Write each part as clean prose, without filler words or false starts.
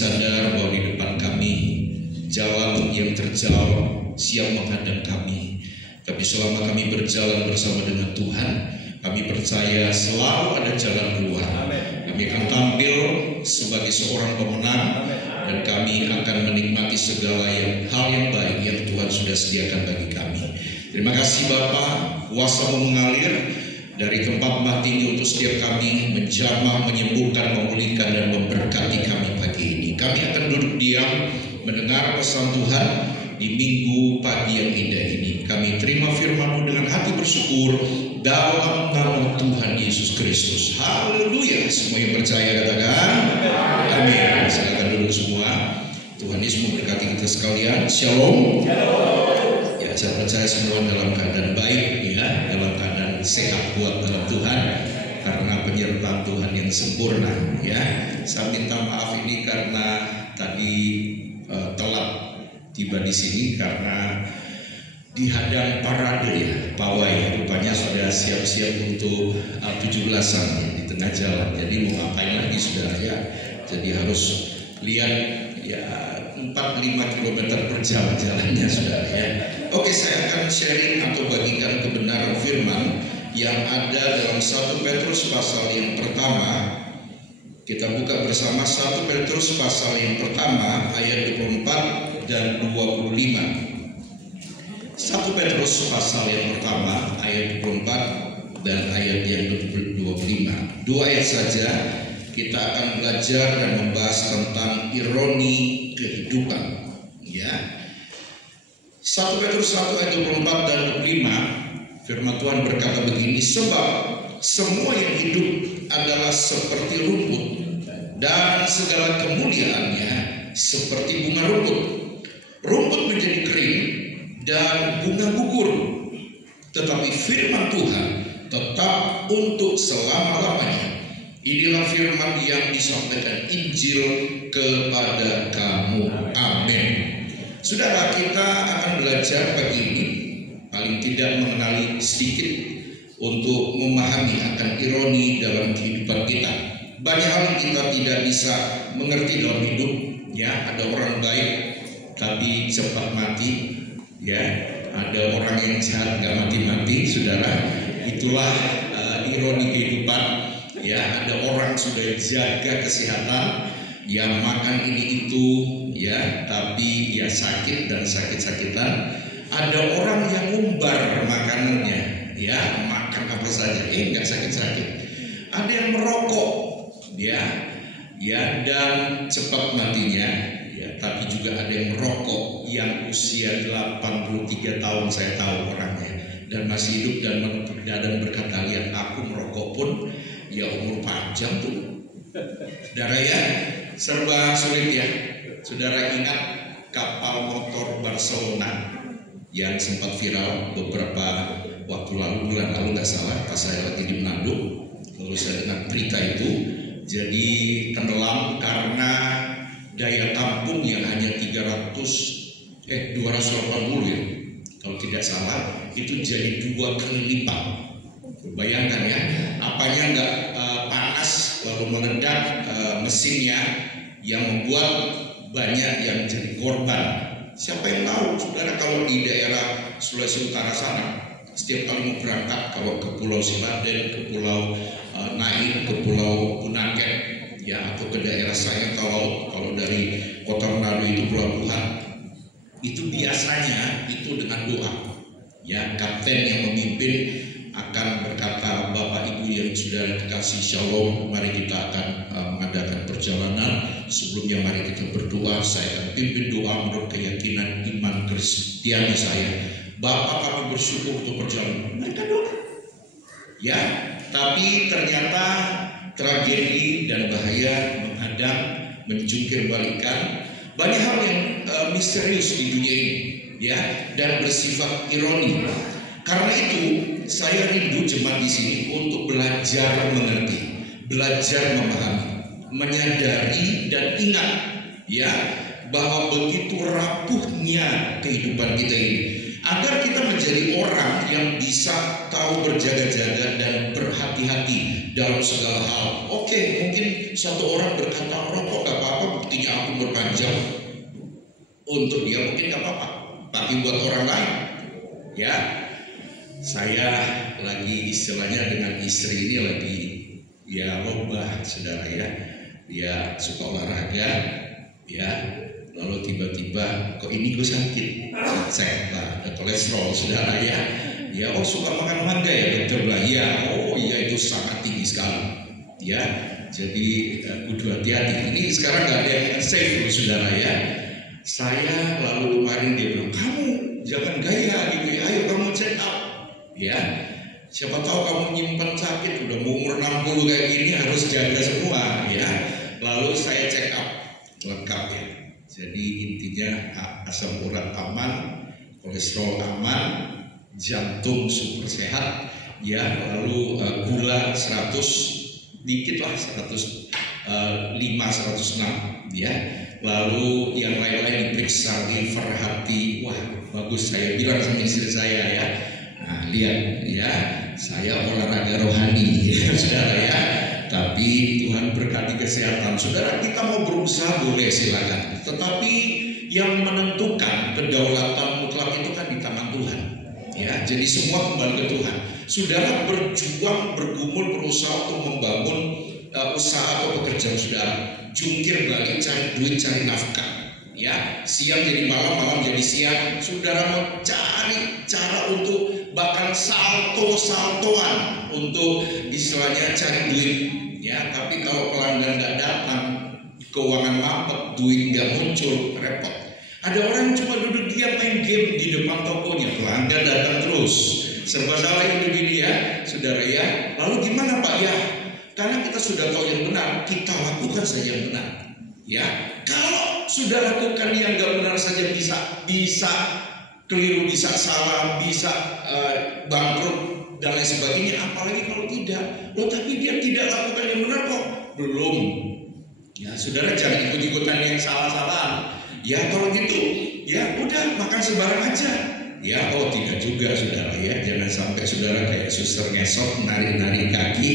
sadar bahwa di depan kami jalan yang terjal siap menghadap kami. Tapi selama kami berjalan bersama dengan Tuhan, kami percaya selalu ada jalan keluar. Kami akan tampil sebagai seorang pemenang, dan kami akan menikmati segala hal yang baik yang Tuhan sudah sediakan bagi kami. Terima kasih Bapa, kuasa-Mu mengalir dari tempat mati ini untuk setiap kami, menjamah, menyembuhkan, memulihkan, dan memberkati kami pagi ini. Kami akan duduk diam mendengar pesan Tuhan di minggu pagi yang indah ini. Kami terima firman-Mu dengan hati bersyukur dalam nama Tuhan Yesus Kristus. Haleluya. Semua yang percaya katakan amin. Silakan duduk semua. Tuhan Yesus memberkati kita sekalian. Shalom. Ya, saya percaya semua dalam keadaan baik, ya, dalam keadaan sehat kuat dalam Tuhan, karena penyertaan Tuhan yang sempurna. Ya, saya minta maaf ini karena tadi telat tiba di sini karena dihadang parade, ya, pawai. Rupanya sudah siap-siap untuk 17-an di tengah jalan. Jadi mau ngapain lagi saudara, ya? Jadi harus lihat, ya, 4-5 km per jam jalannya saudara, ya. Oke, saya akan sharing atau bagikan kebenaran firman yang ada dalam 1 Petrus pasal yang pertama. Kita buka bersama 1 Petrus pasal yang pertama ayat 24 dan 25. 1 Petrus pasal yang pertama ayat 24 dan ayat yang 25. 2 ayat saja kita akan belajar dan membahas tentang ironi kehidupan, ya. 1 Petrus 1 ayat 24 dan 25, firman Tuhan berkata begini, sebab semua yang hidup adalah seperti rumput, dan segala kemuliaannya seperti bunga rumput. Rumput menjadi kering dan bunga gugur, tetapi firman Tuhan tetap untuk selama-lamanya. Inilah firman yang disampaikan Injil kepada kamu. Amin. Saudara, kita akan belajar pagi ini paling tidak mengenali sedikit untuk memahami akan ironi dalam kehidupan kita. Banyak hal yang kita tidak bisa mengerti dalam hidup, ya. Ada orang baik tapi cepat mati, ya. Ada orang yang jahat nggak mati-mati, saudara. Itulah ironi kehidupan, ya. Ada orang sudah jaga kesehatan, yang makan ini itu, ya, tapi ya sakit dan sakit-sakitan. Ada orang yang ngumbar makanannya, ya, makan apa saja, nggak sakit-sakit. Ada yang merokok, ya, dan cepat matinya, ya. Tapi juga ada yang merokok yang usia 83 tahun, saya tahu orangnya, dan masih hidup dan berkata, lihat aku merokok pun ya umur panjang tuh. Saudara, ya, serba sulit, ya. Saudara ingat kapal motor Barcelona yang sempat viral beberapa waktu lalu, bulan lalu nggak salah, pas saya lagi di Manado. Lalu saya dengar berita itu, jadi tenggelam karena daya tampung yang hanya 280, ya, kalau tidak salah, itu jadi 2 kali lipat. Bayangkan, ya, apanya nggak panas lalu meledak mesinnya yang membuat banyak yang jadi korban. Siapa yang tahu, saudara, kalau di daerah Sulawesi Utara sana, setiap kali mau berangkat, kalau ke Pulau Siladen, ke Pulau Nain, ke Pulau Bunaken, ya, atau ke daerah saya kalau dari Kota Manado itu pelabuhan, itu biasanya itu dengan doa, ya. Kapten yang memimpin akan berkata, Bapak Ibu yang sudah dikasih shalom, mari kita akan mengadakan perjalanan. Sebelumnya mari kita berdoa. Saya akan pimpin doa menurut keyakinan iman Kristiani saya. Bapak, kami bersyukur untuk perjalanan. Mereka doa, ya. Tapi ternyata tragedi dan bahaya menghadang, menjungkir balikan. Banyak hal yang misterius di dunia ini, ya, dan bersifat ironi. Karena itu saya rindu jemaat di sini untuk belajar mengerti, belajar memahami, menyadari dan ingat, ya, bahwa begitu rapuhnya kehidupan kita ini, agar kita menjadi orang yang bisa tahu berjaga-jaga dan berhati-hati dalam segala hal. Oke, mungkin satu orang berkata, rokok gak apa-apa, buktinya aku berpanjang. Untuk dia mungkin gak apa-apa, tapi buat orang lain, ya. Saya lagi istilahnya dengan istri ini lagi ya lomba, saudara ya. Dia suka olahraga, ya. Lalu tiba-tiba kok ini gue sakit, cek lah, ada kolesterol, saudara ya. Ya, oh suka makan mangga ya, dokter bilang ya. Oh iya, itu sangat tinggi sekali, ya. Jadi kudu hati-hati. Ini sekarang gak ada yang safe loh, saudara ya. Saya lalu kemarin dia bilang, kamu jangan gaya gitu ya, ayo kamu check up. Ya, siapa tahu kamu nyimpan sakit, udah umur 60 kayak gini harus jaga semua, ya. Lalu saya check up lengkap ya. Jadi intinya asam urat aman, kolesterol aman, jantung super sehat, ya. Lalu gula 100 dikit lah, 105, 106, ya. Lalu yang lain-lain diperiksa, liver, hati, wah bagus. Saya bilang sama istri saya ya. Nah, lihat ya, saya olahraga rohani ya, saudara ya. Tapi Tuhan berkati kesehatan. Saudara, kita mau berusaha boleh silakan. Tetapi yang menentukan kedaulatan mutlak itu kan di tangan Tuhan. Ya, jadi semua kembali ke Tuhan. Saudara berjuang, bergumul, berusaha untuk membangun usaha atau pekerjaan saudara. Jungkir balik, cari duit, cari nafkah. Ya, siang jadi malam, malam jadi siang. Saudara mau cari cara untuk bahkan salto-saltoan untuk istilahnya cari duit, ya. Tapi kalau pelanggan nggak datang, keuangan mampet, duit nggak muncul, repot. Ada orang cuma duduk diam main game di depan tokonya, pelanggan datang terus, serba salah hidup ini ya, saudara ya. Lalu gimana Pak ya? Karena kita sudah tahu yang benar, kita lakukan saja yang benar, ya. Kalau sudah lakukan yang nggak benar saja bisa keliru, bisa salah, bisa bangkrut dan lain sebagainya. Apalagi kalau tidak. Loh, tapi dia tidak lakukan yang benar kok. Belum. Ya, saudara jangan ikut-ikutan yang salah-salah. Ya kalau gitu, ya udah makan sembarang aja. Ya, oh tidak juga saudara ya. Jangan sampai saudara kayak suster ngesot, nari-nari kaki.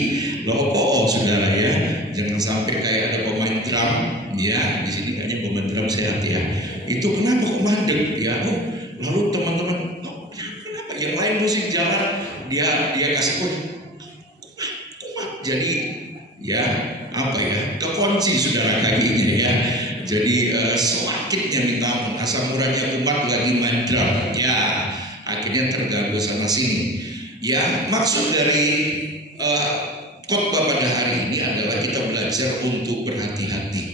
Loh, oh saudara ya. Jangan sampai kayak ada pemain drum. Ya, di sini kayaknya pemain drum sehat ya. Itu kenapa kok mandek? Ya, oh. Lalu teman-teman, oh, kenapa? Yang lain musik jalan, dia kasih kuat. Jadi ya apa ya, kekunci saudara kakinya ya. Jadi sewakitnya minta asam uratnya kumat lagi main drum. Ya akhirnya terganggu sana sini. Ya maksud dari khotbah pada hari ini adalah kita belajar untuk berhati-hati.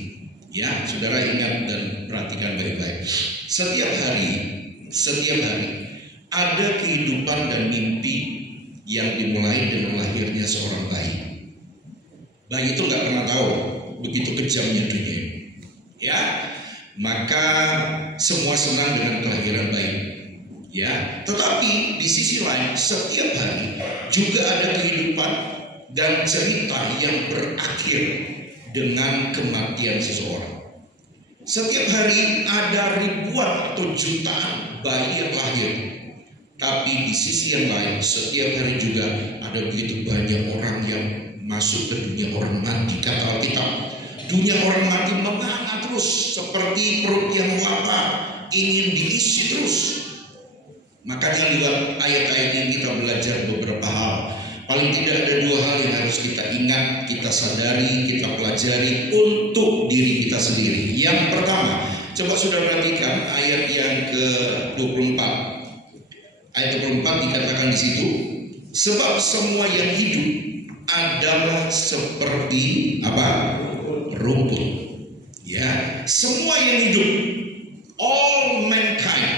Ya saudara ingat dan perhatikan baik-baik. Setiap hari ada kehidupan dan mimpi yang dimulai dengan lahirnya seorang bayi. Bayi itu nggak pernah tahu begitu kejamnya dunia, ya. Maka semua senang dengan kelahiran bayi, ya. Tetapi di sisi lain setiap hari juga ada kehidupan dan cerita yang berakhir dengan kematian seseorang. Setiap hari ada ribuan atau jutaan bayi yang lahir. Tapi di sisi yang lain setiap hari juga ada begitu banyak orang yang masuk ke dunia orang mati. Kata Alkitab, dunia orang mati menganga terus seperti perut yang lapar, ingin diisi terus. Makanya lewat ayat-ayat ini kita belajar beberapa hal. Paling tidak ada dua hal yang harus kita ingat, kita sadari, kita pelajari untuk diri kita sendiri. Yang pertama, coba sudah perhatikan ayat yang ke-24. Ayat 24 dikatakan di situ, sebab semua yang hidup adalah seperti apa? Rumput. Ya, semua yang hidup, all mankind,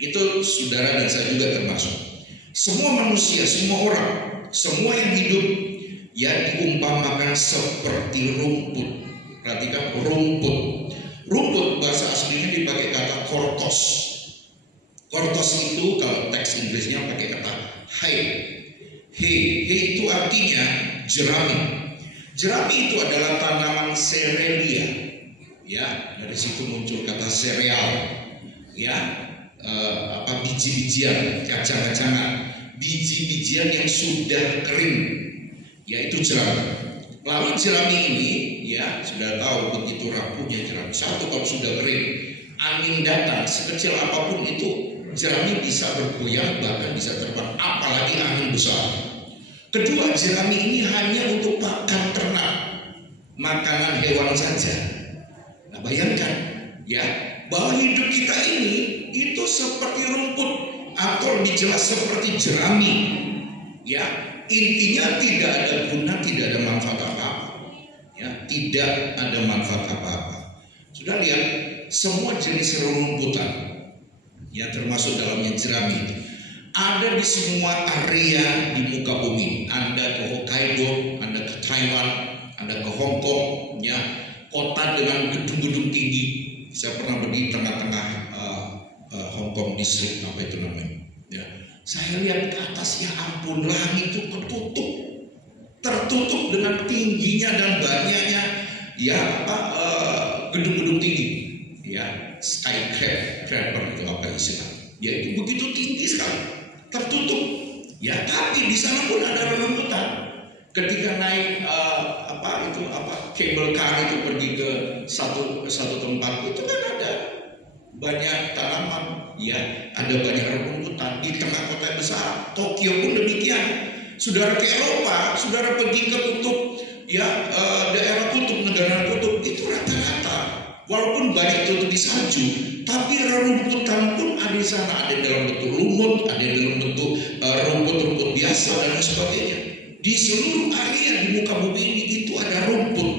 itu saudara dan saya juga termasuk. Semua manusia, semua orang, semua yang hidup ya diumpamakan seperti rumput. Perhatikan rumput. Rumput bahasa aslinya dipakai kata kortos. Kortos itu kalau teks Inggrisnya pakai kata hay. Hay itu artinya jerami. Jerami itu adalah tanaman serelia. Ya, dari situ muncul kata sereal. Ya, biji-bijian, kacang-kacangan, biji-bijian yang sudah kering. yaitu jerami. Lalu jerami ini, ya sudah tahu begitu rapuhnya jerami. Satu, kalau sudah kering, angin datang sekecil apapun itu, jerami bisa bergoyang, bahkan bisa terbang, apalagi angin besar. Kedua, jerami ini hanya untuk pakan ternak, makanan hewan saja. Nah, bayangkan ya bahwa hidup kita ini itu seperti rumput, atau lebih jelas seperti jerami. Ya, intinya tidak ada guna, tidak ada manfaat apa-apa. Ya, tidak ada manfaat apa-apa. Sudah lihat semua jenis rerumputan, ya termasuk dalamnya jerami itu, ada di semua area di muka bumi. Anda ke Hokkaido, Anda ke Taiwan, Anda ke Hong Kong, ya kota dengan gedung-gedung tinggi. Saya pernah berdiri di tengah-tengah Hong Kong District, apa itu namanya? Ya, saya lihat ke atas, ya ampun, langit itu tertutup dengan tingginya dan banyaknya, ya gedung-gedung tinggi, ya skyscraper itu apa istilahnya? Ya itu begitu tinggi sekali, tertutup. Ya tapi di sana pun ada rerumputan. Ketika naik cable car itu pergi ke satu tempat, itu kan ada banyak tanaman, ya ada banyak rerumputan di tengah kota besar. Tokyo pun demikian. Saudara ke Eropa, saudara pergi ke kutub, ya daerah kutub, negara kutub, itu rata-rata walaupun banyak tutup di salju, tapi rerumputan pun ada di sana. Ada dalam bentuk lumut, ada dalam bentuk rumput-rumput biasa dan lain sebagainya. Di seluruh area di muka bumi ini itu ada rumput,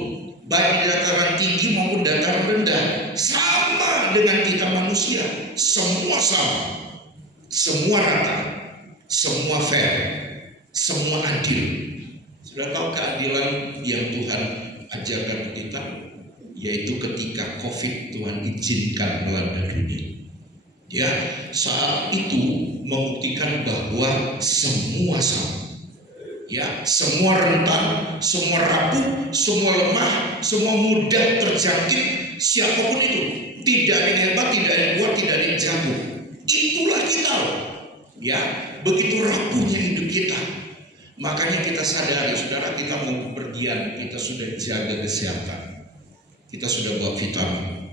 baik di dataran tinggi maupun dataran rendah. Sama dengan kita manusia, semua sama, semua rata, semua fair, semua adil. Sudah tahu keadilan yang Tuhan ajarkan kita, yaitu ketika COVID Tuhan izinkan melanda dunia. Ya, saat itu membuktikan bahwa semua sama. Ya, semua rentan, semua rapuh, semua lemah, semua mudah terjangkit, siapapun itu. Tidak ada yang hebat, tidak ada yang kuat, tidak ada yang jago. Itulah kita. Ya, begitu rapuhnya hidup kita. Makanya kita sadari, saudara, kita mau bepergian, kita sudah jaga kesehatan, kita sudah buat vitamin,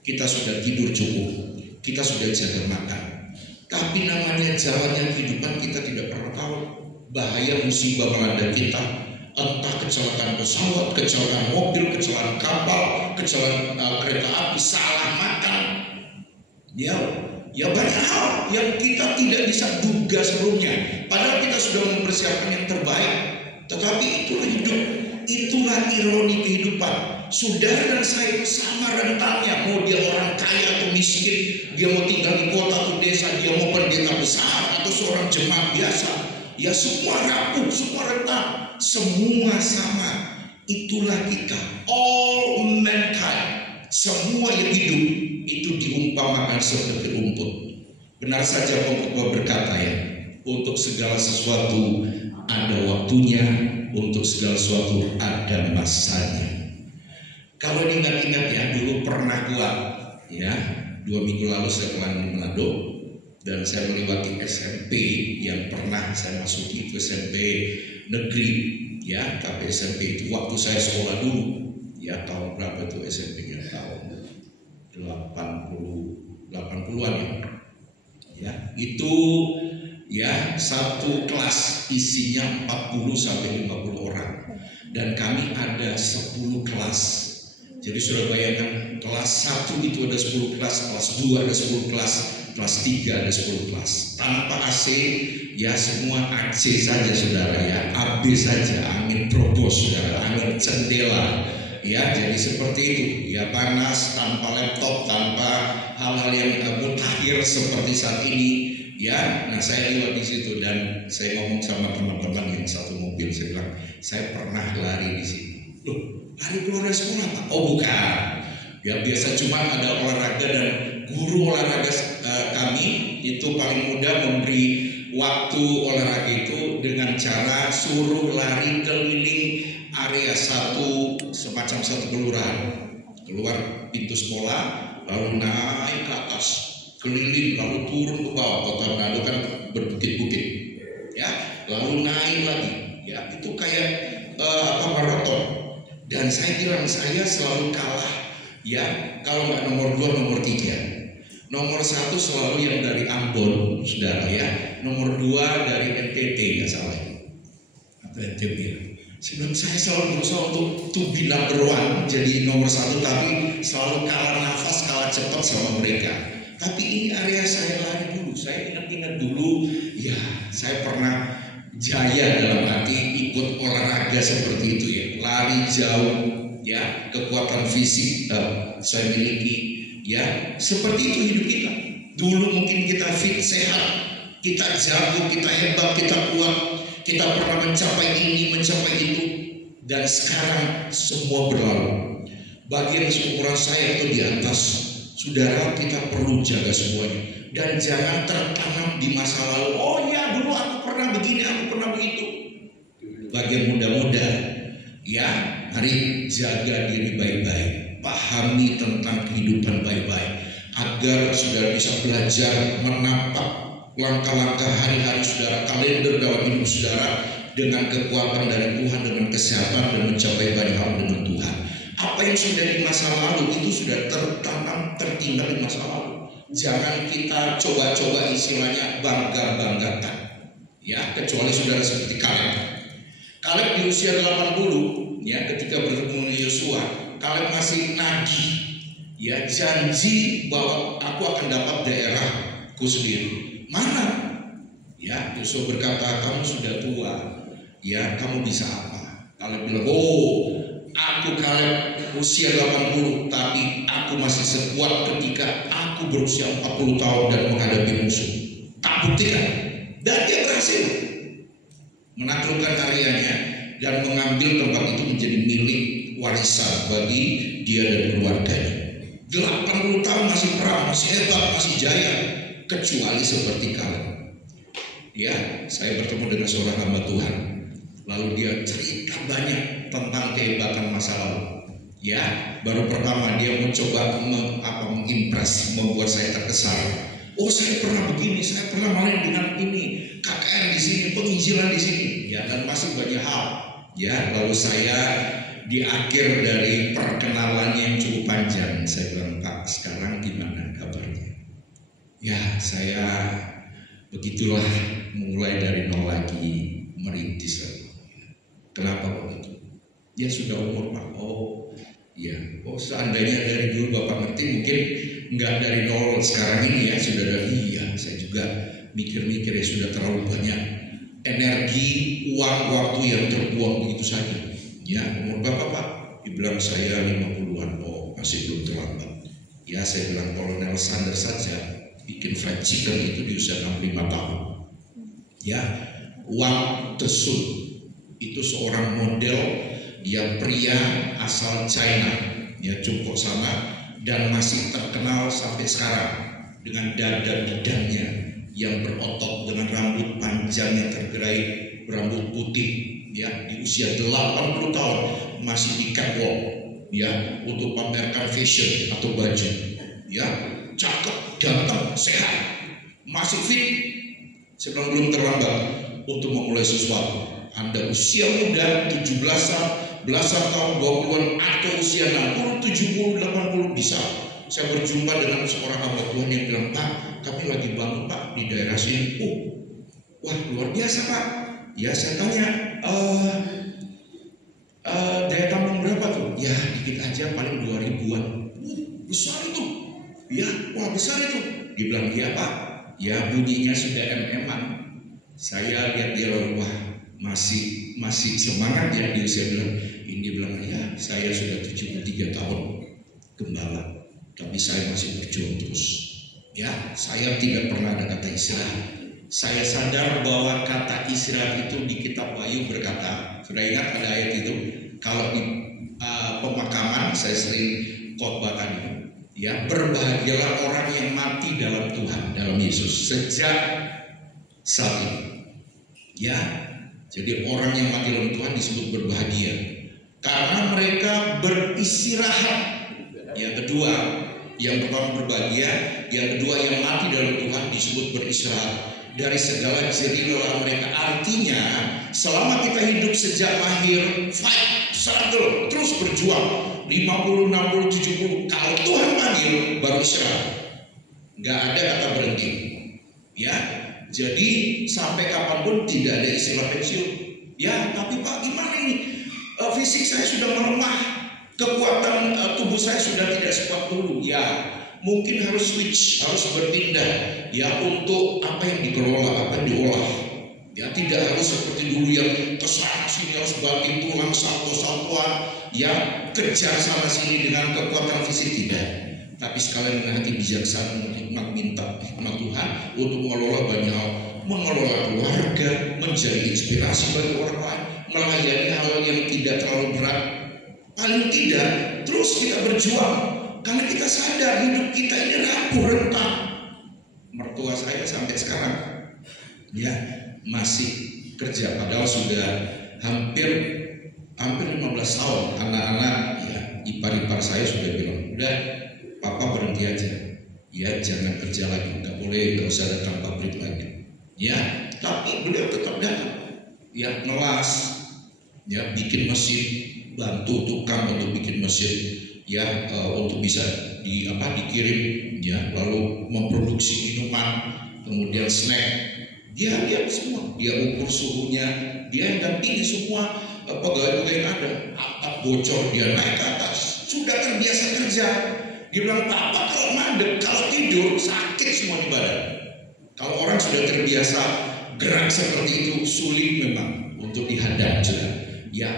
kita sudah tidur cukup, kita sudah jaga makan. Tapi namanya jalannya kehidupan, kita tidak pernah tahu bahaya musibah melanda kita. Entah kecelakaan pesawat, kecelakaan mobil, kecelakaan kapal, kecelakaan kereta api, salah makan. Ya banyak hal yang kita tidak bisa duga sebelumnya. Padahal kita sudah mempersiapkan yang terbaik. Tetapi itulah hidup, itulah ironi kehidupan. Saudara dan saya itu sama rentannya. Mau dia orang kaya atau miskin, dia mau tinggal di kota atau desa, dia mau pendeta besar atau seorang jemaat biasa. Ya semua rapuh, semua rentan, semua sama. Itulah kita, all mankind, semua yang hidup itu diumpamakan seperti rumput. Benar saja pengkhotbah berkata, ya, untuk segala sesuatu ada waktunya, untuk segala sesuatu ada masanya. Kalau diingat-ingat ya, dulu pernah gua, ya 2 minggu lalu saya pulang di Manado dan saya melewati SMP yang pernah saya masuki, itu SMP negeri, ya. Tapi SMP itu waktu saya sekolah dulu, ya tahun berapa itu SMP-nya, tahun 80-an ya. Itu ya satu kelas isinya 40 sampai 50 orang dan kami ada 10 kelas. Jadi sudah bayangkan, kelas 1 itu ada 10 kelas, kelas 2 ada 10 kelas, kelas 3 ada 10 kelas. Tanpa AC, ya semua AC saja saudara, ya AB saja, angin propos saudara, angin jendela. Ya, jadi seperti itu. Ya panas, tanpa laptop, tanpa hal-hal yang mutakhir seperti saat ini. Ya, nah saya lewat di situ dan saya ngomong sama teman-teman yang satu mobil, saya bilang, saya pernah lari di sini. Loh, lari keluar dari sekolah Pak? Oh bukan. Ya biasa cuma ada olahraga dan guru olahraga kami itu paling mudah memberi waktu olahraga itu dengan cara suruh lari keliling area semacam satu kelurahan, keluar pintu sekolah lalu naik ke atas keliling lalu turun ke bawah. Kota Manado kan berbukit-bukit, ya lalu naik lagi, ya itu kayak maraton. Dan saya bilang saya selalu kalah, ya kalau nggak nomor 2 nomor 3. Nomor 1 selalu yang dari Ambon, saudara ya. Nomor 2 dari NTT nggak salah atau NTB. Sebelum saya selalu berusaha untuk to be number 1, jadi nomor 1, tapi selalu kalah nafas, kalah cepat sama mereka. Tapi ini area saya lari dulu. Saya ingat-ingat dulu, ya saya pernah jaya dalam arti ikut olahraga seperti itu ya, lari jauh, ya kekuatan fisik saya miliki, ya seperti itu hidup kita. Dulu mungkin kita fit, sehat, kita jago, kita hebat, kita kuat, kita pernah mencapai ini, mencapai itu, dan sekarang semua berlalu. Bagian seumuran saya itu di atas, saudara kita perlu jaga semuanya dan jangan tertanam di masa lalu. Oh ya dulu aku pernah begini, aku pernah begitu. Bagian muda-muda, ya mari jaga diri baik-baik, pahami tentang kehidupan baik-baik, agar saudara bisa belajar menampak langkah-langkah hari-hari saudara, kalender dalam hidup saudara dengan kekuatan dari Tuhan, dengan kesehatan dan mencapai banyak hal dengan Tuhan. Apa yang sudah di masa lalu itu sudah tertanam, tertinggal di masa lalu. Jangan kita coba-coba istilahnya bangga-banggakan, ya kecuali saudara seperti Kaleb. Kaleb di usia 80, ya ketika bertemu dengan Yosua, Kaleb masih nagih, ya janji bahwa aku akan dapat daerahku sendiri. Mana? Ya Yosua berkata, kamu sudah tua, ya kamu bisa apa? Kaleb bilang, oh aku Kaleb usia 80, tapi aku masih sekuat ketika aku berusia 40 tahun dan menghadapi musuh. Tak buktikan. Dan dia berhasil menaklukkan areanya dan mengambil tempat itu menjadi milik warisan bagi dia dan keluarganya. 80 tahun masih perang, masih hebat, masih jaya, kecuali seperti Kaleb. Ya, saya bertemu dengan seorang hamba Tuhan. Lalu dia cerita banyak tentang kehebatan masa lalu. Ya, baru pertama dia mencoba mengimpress, membuat saya terkesan. Oh, saya pernah begini, saya pernah main dengan ini, KKR di sini, penginjilan di sini, ya dan masih banyak hal. Ya, lalu saya di akhir dari perkenalan yang cukup panjang, saya bilang, Pak, sekarang gimana kabarnya? Ya, saya begitulah, mulai dari nol lagi, merintis lagi. Kenapa begitu? Ya sudah umur Pak. Oh ya. Oh seandainya dari dulu Bapak ngerti, mungkin nggak dari nol sekarang ini ya sudah dari. Iya saya juga mikir-mikir ya sudah terlalu banyak energi, uang, waktu yang terbuang begitu saja. Ya umur Bapak Pak? Dibilang saya 50-an. Oh masih belum terlambat. Ya saya bilang Kolonel Sanders saja bikin fried chicken itu di usia 65 tahun. Ya Wang Desun itu seorang model, dia pria asal China, ya cukup sama dan masih terkenal sampai sekarang dengan dada bidangnya yang berotot dengan rambut panjang yang tergerai, rambut putih, ya di usia 80 tahun masih di catwalk, ya untuk pamerkan fashion atau baju, ya cakep, ganteng, sehat, masih fit. Sebelum belum terlambat untuk memulai sesuatu. Anda usia muda 17-an, belasan tahun, 20-an atau usia 60, 70, 80 bisa. Saya berjumpa dengan seorang hamba Tuhan yang bilang, Pak, kami lagi bangun Pak di daerah sini. Oh, wah luar biasa Pak. Ya saya tanya, daya tampung berapa tuh? Ya dikit aja paling 2000-an. Besar itu. Ya, wah besar itu. Dibilang iya Pak. Ya bunyinya sudah MM-an. Saya lihat dia lalu wah masih semangat ya, dia saya bilang ini bilang ya saya sudah 73 tahun gembala tapi saya masih berjuang terus ya, saya tidak pernah ada kata istirahat. Saya sadar bahwa kata istirahat itu di kitab Wahyu berkata, sudah ingat ada ayat itu kalau di pemakaman saya sering khotbah tadi ya, berbahagialah orang yang mati dalam Tuhan, dalam Yesus sejak saat ini ya. Jadi orang yang mati dalam Tuhan disebut berbahagia karena mereka beristirahat. Yang kedua, yang pertama berbahagia, yang kedua yang mati dalam Tuhan disebut beristirahat dari segala jerih lelah mereka. Artinya selama kita hidup sejak lahir, fight, struggle, terus berjuang 50, 60, 70. Kalau Tuhan panggil baru istirahat. Nggak ada kata berhenti. Ya, jadi sampai kapanpun tidak ada istilah pensiun. Ya, tapi Pak gimana ini? Fisik saya sudah melemah, kekuatan tubuh saya sudah tidak sekuat dulu. Ya, mungkin harus switch, harus berpindah. Ya, untuk apa yang dikelola, apa yang diolah. Ya, tidak harus seperti dulu yang kesana sini harus banting tulang, salto-saltoan, ya kejar sana sini dengan kekuatan fisik, tidak. Tapi sekalian dengan hati bijaksana, minta hikmat Tuhan untuk mengelola banyak hal, mengelola keluarga, menjadi inspirasi bagi orang lain, melayani hal yang tidak terlalu berat. Paling tidak, terus kita berjuang karena kita sadar hidup kita ini rapuh, rentah. Mertua saya sampai sekarang, ya masih kerja, padahal sudah hampir 15 tahun. Anak-anak, ya ipar-ipar saya sudah bilang, udah papa berhenti aja, ya jangan kerja lagi, nggak boleh, nggak usah datang pabrik lagi. Ya, tapi beliau tetap datang, ya ngelas, ya bikin mesin, bantu tukang untuk bikin mesin, ya untuk bisa dikirim, ya lalu memproduksi minuman, kemudian snack. Dia lihat semua, dia ukur suhunya, dia yang dampingi semua pegawai-pegawai yang ada. Atap bocor, dia naik ke atas, sudah terbiasa kerja. Dia bilang, Papa kalau mandek, kalau tidur sakit semua di badan. Kalau orang sudah terbiasa gerak seperti itu, sulit memang untuk dihadang, sudah. Ya,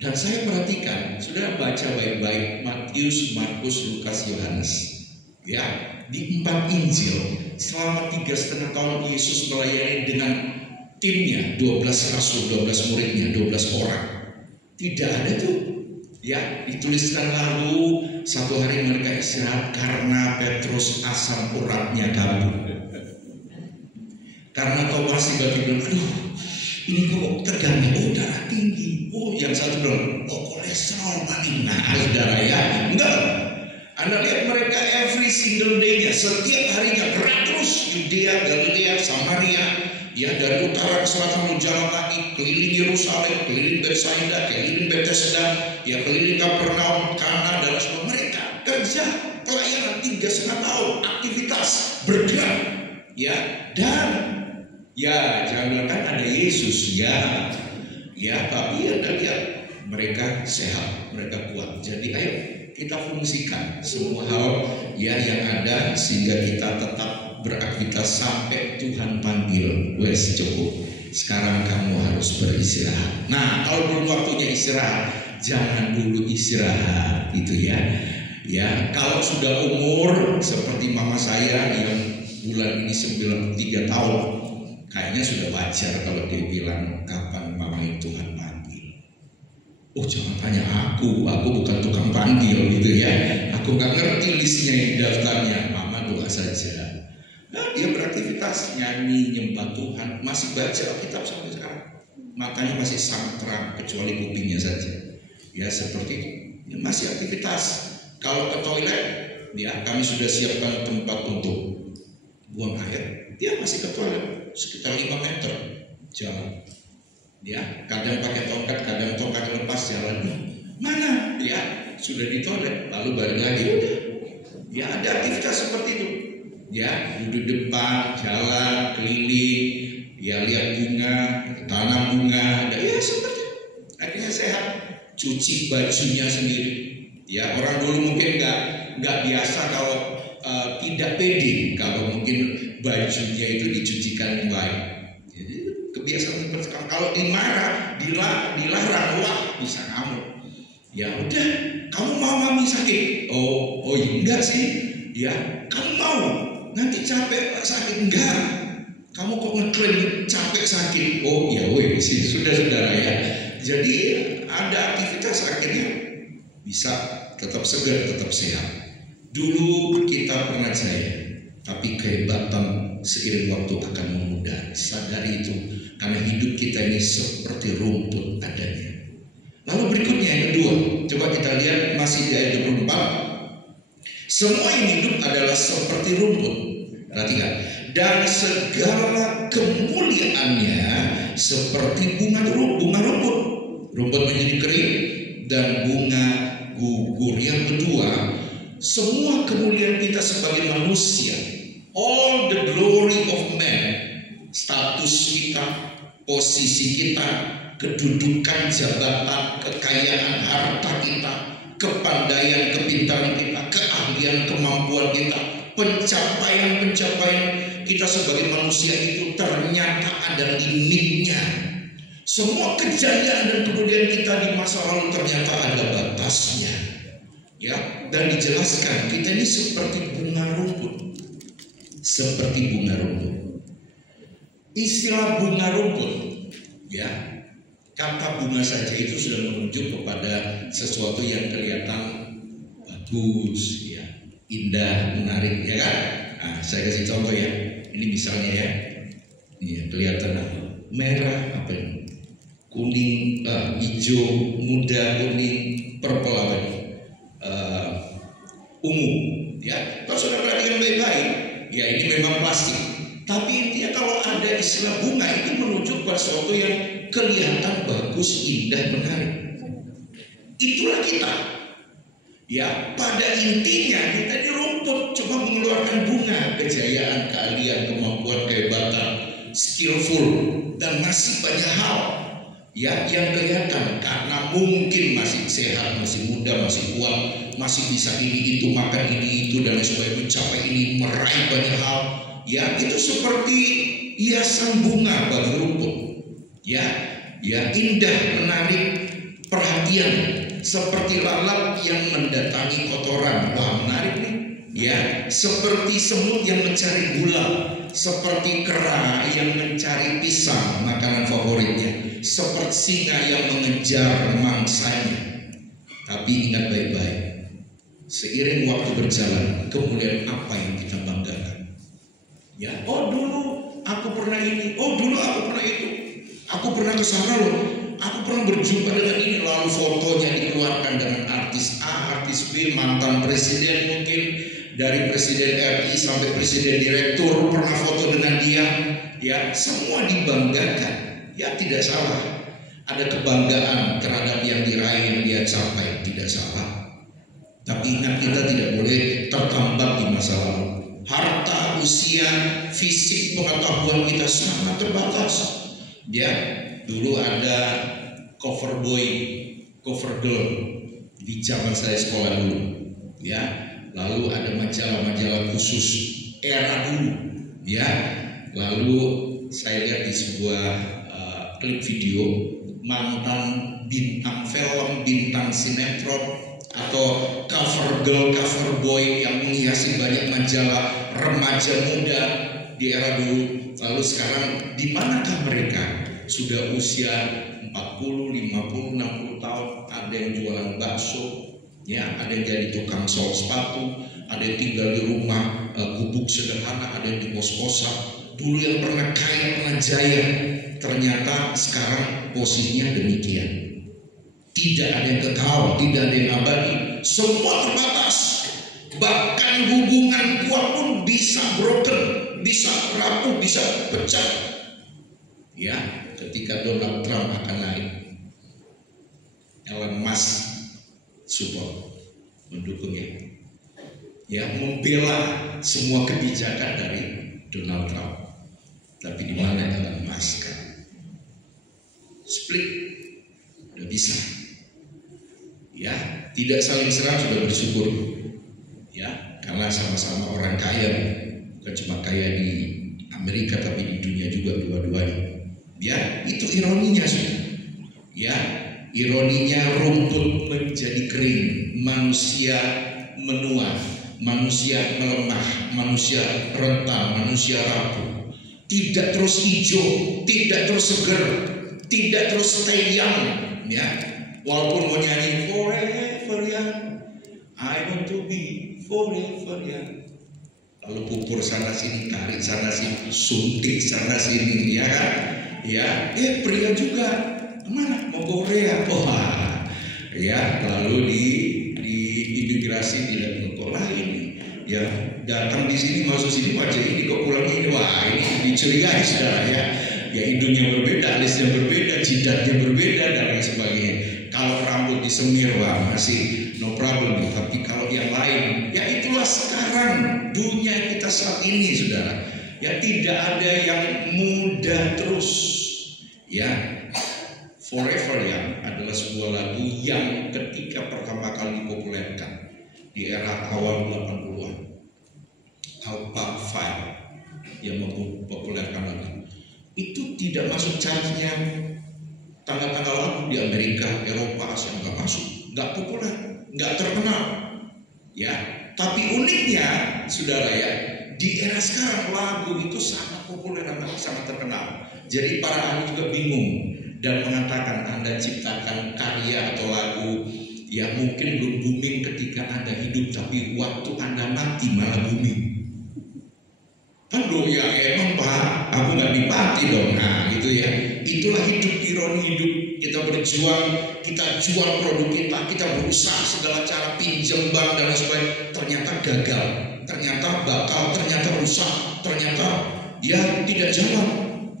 dan saya perhatikan, sudah baca baik-baik Matius, Markus, Lukas, Yohanes. Ya, di 4 Injil selama 3,5 tahun Yesus melayani dengan timnya, 12 rasul, 12 muridnya, 12 orang. Tidak ada tuh, ya dituliskan lalu satu hari mereka istirahat karena Petrus asam uratnya kabur. Karena Thomas tiba-tiba bilang, aduh ini kok tegangan, darah tinggi. Yang satu bilang, kolesterol paling. Nah saudara ya, enggak. Anda lihat mereka every single day-nya, setiap harinya gerak terus, Yudea, Galilea, Samaria, ya dari utara ke selatan jalan kaki, keliling Yerusalem, keliling Betsaida, keliling Bethesda, ya keliling Kapernaum, Kana, dan semua. Mereka kerja pelayanan 3,5 tahun, aktivitas bergerak, ya dan ya jangan bilang kan ada Yesus, ya tapi Anda lihat mereka sehat, mereka kuat. Jadi ayo kita fungsikan semua hal ya yang ada sehingga kita tetap beraktivitas sampai Tuhan panggil. Wes cukup, sekarang kamu harus beristirahat. Nah kalau belum waktunya istirahat, jangan dulu istirahat gitu ya. Ya kalau sudah umur seperti mama saya yang bulan ini 93 tahun, kayaknya sudah wajar kalau dia bilang kapan mama Tuhan panggil. Oh jangan tanya aku bukan tukang panggil gitu ya. Aku gak ngerti listnya, daftarnya. Mama doa saja. Nah dia beraktivitas, nyanyi, nyembah Tuhan, masih baca Alkitab sampai sekarang. Matanya masih sangat terang, kecuali kupingnya saja. Ya seperti itu, ya, masih aktivitas. Kalau ke toilet, ya kami sudah siapkan tempat untuk buang air. Dia masih ke toilet, sekitar 5 meter jalan. Ya, kadang pakai tongkat, kadang tongkat lepas jalan. Mana? Ya, sudah di toilet, lalu balik lagi. Udah. Ya, ada aktivitas seperti itu. Ya, duduk depan, jalan, keliling, ya lihat bunga, tanam bunga, ya seperti itu. Akhirnya sehat. Cuci bajunya sendiri. Ya, orang dulu mungkin nggak biasa kalau tidak pede kalau mungkin bajunya itu dicucikan baik. Kebiasaan seperti itu. Kalau dimarah, dilarang, wah bisa ngamuk. Ya udah, kamu mau mami sakit? Oh enggak sih. Ya, kamu mau nanti capek sakit? Enggak. Kamu kok ngeklaim capek sakit? Oh ya sih sudah saudara ya. Jadi ada aktivitas akhirnya bisa tetap segar, tetap sehat. Dulu kita pernah jaya, tapi kehebatan seiring waktu akan memudar. Sadari itu, karena hidup kita ini seperti rumput adanya. Lalu berikutnya yang kedua, coba kita lihat masih di ayat 24. Semua yang hidup adalah seperti rumput. Perhatikan, dan segala kemuliaannya seperti bunga rumput. Rumput menjadi kering dan bunga gugur. Yang kedua, semua kemuliaan kita sebagai manusia, all the glory of man, status kita, posisi kita, kedudukan, jabatan, kekayaan, harta kita, kepandaian, kepintaran kita, keahlian, kemampuan kita, pencapaian kita sebagai manusia itu ternyata ada limitnya. Semua kejayaan dan kemudian kita di masa lalu ternyata ada batasnya. Ya, dan dijelaskan kita ini seperti bunga rumput. Seperti bunga rumput. Istilah bunga rumput, ya, kata bunga saja itu sudah menunjuk kepada sesuatu yang kelihatan bagus, ya, indah, menarik, ya kan? Nah, saya kasih contoh ya. Ini misalnya ya, ini kelihatan merah, apa ini? Kuning, hijau, muda, kuning, purple, apa ini? Ungu, ya. Kalau sudah perhatikan baik-baik, ya ini memang plastik. Tapi intinya kalau ada istilah bunga itu menunjuk pada sesuatu yang kelihatan bagus, indah, menarik. Itulah kita. Ya, pada intinya kita di rumput coba mengeluarkan bunga, kejayaan, keahlian, kemampuan, kehebatan, skillful, dan masih banyak hal ya yang kelihatan karena mungkin masih sehat, masih muda, masih kuat, masih bisa ini itu, makan ini itu dan supaya mencapai ini, meraih banyak hal. Ya, itu seperti hiasan bunga bagi rumput. Ya, indah, menarik, perhatian, seperti lalat yang mendatangi kotoran. Wah, menarik nih. Ya, seperti semut yang mencari gula, seperti kera yang mencari pisang, makanan favoritnya, seperti singa yang mengejar mangsanya. Tapi ingat baik-baik, seiring waktu berjalan, kemudian apa yang kita banggakan? Ya, oh dulu aku pernah ini, oh dulu aku pernah itu, aku pernah ke sana loh, aku pernah berjumpa dengan ini, lalu fotonya dikeluarkan dengan artis A, artis B, mantan presiden mungkin, dari presiden RI sampai presiden direktur pernah foto dengan dia, ya semua dibanggakan, ya tidak salah, ada kebanggaan terhadap yang diraih, yang dia capai, tidak salah. Tapi ingat kita tidak boleh tertambat di masa lalu. Harta, usia, fisik, pengetahuan kita sangat terbatas. Ya, dulu ada cover boy, cover girl di zaman saya sekolah dulu. Ya, lalu ada majalah-majalah khusus era dulu. Ya, lalu saya lihat di sebuah klip video mantan bintang film, bintang sinetron, atau cover girl, cover boy yang menghiasi banyak majalah remaja muda di era dulu. Lalu sekarang di manakah mereka? Sudah usia 40, 50, 60 tahun. Ada yang jualan bakso, ya, ada yang jadi tukang sol sepatu, ada yang tinggal di rumah gubuk sederhana, ada yang di kos-kosan. Dulu yang pernah kaya, pernah jaya, ternyata sekarang posisinya demikian. Tidak ada yang kekal, tidak ada yang abadi, semua terbatas. Bahkan hubungan kuat pun bisa broken, bisa rapuh, bisa pecah. Ya, ketika Donald Trump akan naik, Elon Musk support, mendukungnya. Ya, membela semua kebijakan dari Donald Trump. Tapi di mana Elon Musk? Split, udah bisa. Ya, tidak saling serang, sudah bersyukur. Ya, karena sama-sama orang kaya, bukan cuma kaya di Amerika tapi di dunia juga dua-duanya. Ya, itu ironinya sudah. Ya, ironinya rumput menjadi kering, manusia menua, manusia melemah, manusia rentan, manusia rapuh. Tidak terus hijau, tidak terus seger, tidak terus stay young, ya. Walaupun mau nyanyi forever young, I want to be forever young. Lalu pupur sana sini, tarik sana sini, suntik sana sini, ya kan? Ya, pria juga kemana? Mau ke Korea? Wah, ya. Lalu di imigrasi tidak lain, ya. Dan datang di sini masuk sini wajah ini kok pulang ini, wah ini dicurigai saudara ya. Ya hidungnya berbeda, alisnya berbeda, jidatnya berbeda dan lain sebagainya. Kalau rambut disemir wah masih no problem. Tapi kalau yang lain, ya itulah sekarang dunia kita saat ini saudara. Ya tidak ada yang mudah terus. Ya Forever ya adalah sebuah lagu yang ketika pertama kali dipopulerkan di era awal 80-an. Alpha Five yang mempopulerkan lagu itu tidak masuk chartnya tanggal-tanggal lagu di Amerika, Eropa, Asia, nggak masuk, nggak populer, nggak terkenal. Ya, tapi uniknya, saudara ya, di era sekarang lagu itu sangat populer dan sangat terkenal. Jadi para ahli juga bingung dan mengatakan Anda ciptakan karya atau lagu yang mungkin belum booming ketika Anda hidup, tapi waktu Anda mati malah booming. Aduh ya emang Pak, aku nggak dipati dong. Nah gitu ya. Itulah hidup, ironi hidup. Kita berjuang, kita jual produk kita berusaha segala cara pinjam bank dan sebagainya. Ternyata gagal, ternyata bakal, ternyata rusak, ternyata ya tidak jalan.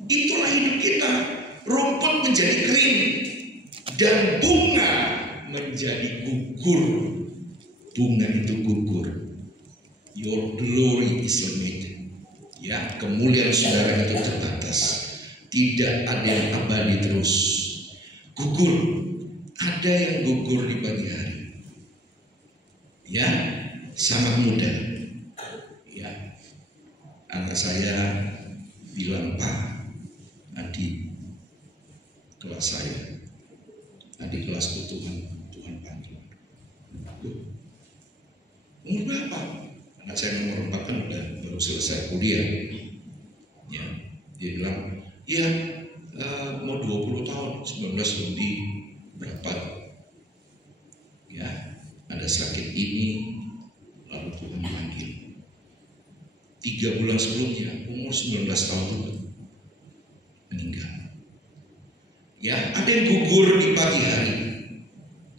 Itulah hidup kita. Rumput menjadi kering dan bunga menjadi gugur. Bunga itu gugur. Your glory is limited. Ya, kemuliaan saudara itu terbatas. Tidak ada yang abadi terus. Gugur. Ada yang gugur di pagi hari. Ya, sangat mudah. Ya, anak saya bilang, Pak, adik kelas saya, adik kelasku Tuhan panggil. Umur berapa? Anak saya nomor 4 kan baru selesai kuliah. Ya, dia bilang, ya mau 20 tahun, 19 lebih berapa? Ya, ada sakit ini, lalu Tuhan panggil. 3 bulan sebelumnya, umur 19 tahun itu meninggal. Ya, ada yang gugur di pagi hari,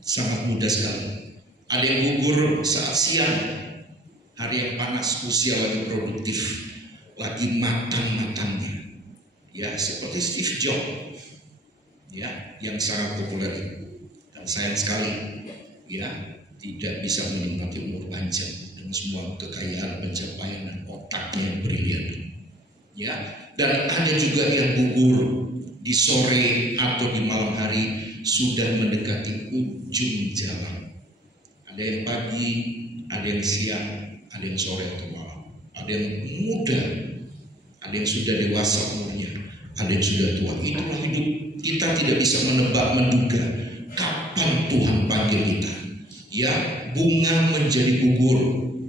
sangat mudah sekali. Ada yang gugur saat siang, hari yang panas, usia lagi produktif, lagi matang-matangnya. Ya, seperti Steve Jobs, ya, yang sangat populer dan sayang sekali, ya, tidak bisa menikmati umur panjang dengan semua kekayaan, pencapaian dan otaknya yang brilian. Ya, dan ada juga yang gugur di sore atau di malam hari sudah mendekati ujung jalan. Ada yang pagi, ada yang siang, ada yang sore atau malam, ada yang muda, ada yang sudah dewasa umurnya, ada yang sudah tua. Itulah hidup. Kita tidak bisa menebak, menduga kapan Tuhan panggil kita. Ya, bunga menjadi gugur,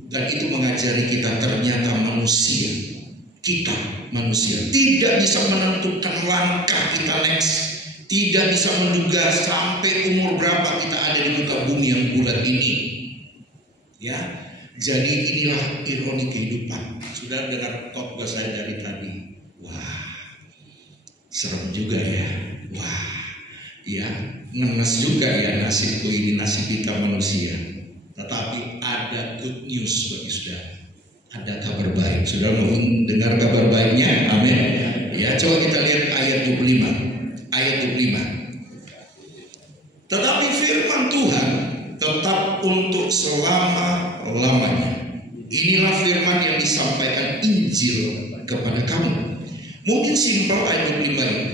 dan itu mengajari kita ternyata manusia. Kita manusia tidak bisa menentukan langkah kita next, tidak bisa menduga sampai umur berapa kita ada di muka bumi yang bulat ini. Ya. Jadi inilah ironi kehidupan. Sudah dengar khotbah saya dari tadi. Wah, serem juga ya. Wah, ya ngenes juga ya nasibku ini, nasib kita manusia. Tetapi ada good news bagi saudara. Ada kabar baik. Saudara mau dengar kabar baiknya? Amin. Ya, coba kita lihat ayat 25. Ayat 25. Tetapi firman Tuhan tetap untuk selama-lamanya. Inilah firman yang disampaikan Injil kepada kamu. Mungkin simpel ayat 25 ini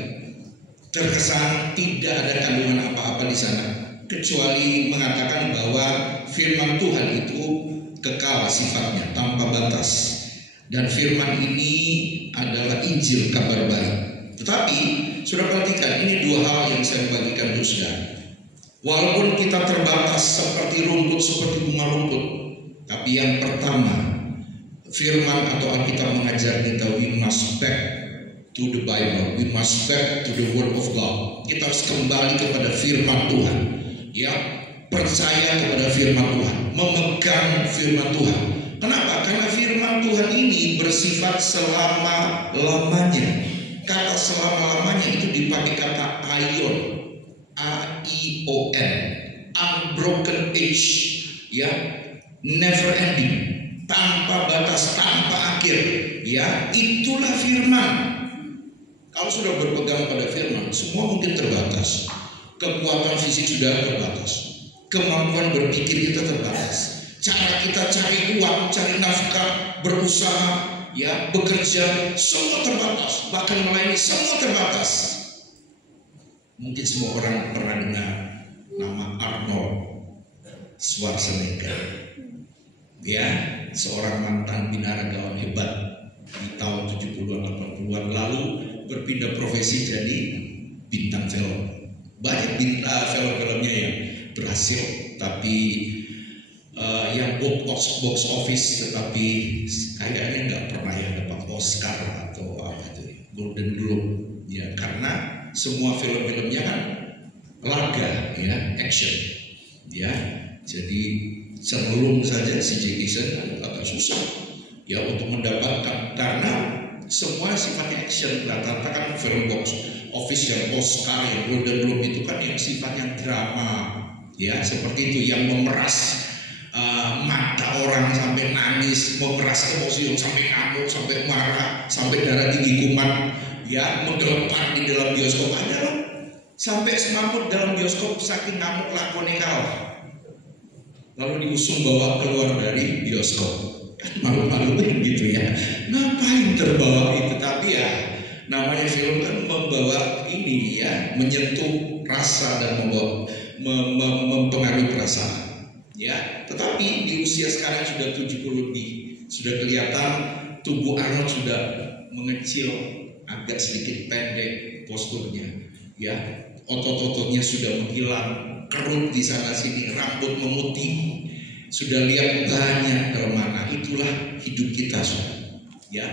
terkesan tidak ada kandungan apa-apa di sana, kecuali mengatakan bahwa firman Tuhan itu kekal sifatnya, tanpa batas. Dan firman ini adalah Injil, kabar baik. Tetapi sudah perhatikan, ini dua hal yang saya bagikan untuk saudara. Walaupun kita terbatas seperti rumput, seperti bunga rumput, tapi yang pertama, firman atau Alkitab mengajar kita, we must back to the Bible, we must back to the Word of God. Kita harus kembali kepada firman Tuhan. Ya, percaya kepada firman Tuhan, memegang firman Tuhan. Kenapa? Karena firman Tuhan ini bersifat selama-lamanya. Kata selama-lamanya itu dipakai kata aion, A-I-O-N, unbroken age, ya, never ending. tanpa batas, tanpa akhir. Ya, itulah firman. Kalau sudah berpegang pada firman, semua mungkin terbatas. Kekuatan fisik sudah terbatas, kemampuan berpikir kita terbatas, cara kita cari uang, cari nafkah, berusaha, ya, bekerja, semua terbatas. Bahkan melayani, semua terbatas. Mungkin semua orang pernah dengar nama Arnold Schwarzenegger, ya, seorang mantan binaragawan hebat di tahun 70-an 80-an, lalu berpindah profesi jadi bintang film. Banyak film-filmnya yang berhasil, tapi yang box office, tetapi kayaknya nggak pernah yang dapat Oscar atau apa itu, Golden Globe, ya, karena semua film-filmnya kan laga, ya, action, ya. Jadi cenderung saja si Jackie Chan agak susah, ya, untuk mendapatkan, karena semua sifatnya action. Rata-rata kan film box office yang Oscar, yang Golden Globe itu kan yang sifatnya drama, ya, seperti itu, yang memeras mata orang sampai nangis, memeras emosi sampai ngamuk, sampai marah, sampai darah tinggi kumat, ya, menggelepar di dalam bioskop. Ada loh, sampai semaput dalam bioskop saking ngamuk lakonnya kalah, lalu diusung bawa keluar dari bioskop. Kan malu-maluin gitu, ya, ngapain terbawa itu. Tapi ya namanya film kan membawa ini, ya, menyentuh rasa dan mempengaruhi perasaan, ya. Tetapi di usia sekarang sudah 70 lebih, sudah kelihatan tubuh Arnold sudah mengecil, agak sedikit pendek posturnya, ya, otot-ototnya sudah menghilang, kerut di sana sini, rambut memutih, sudah lihat banyak kelemahan. Itulah hidup kita, sudah, ya,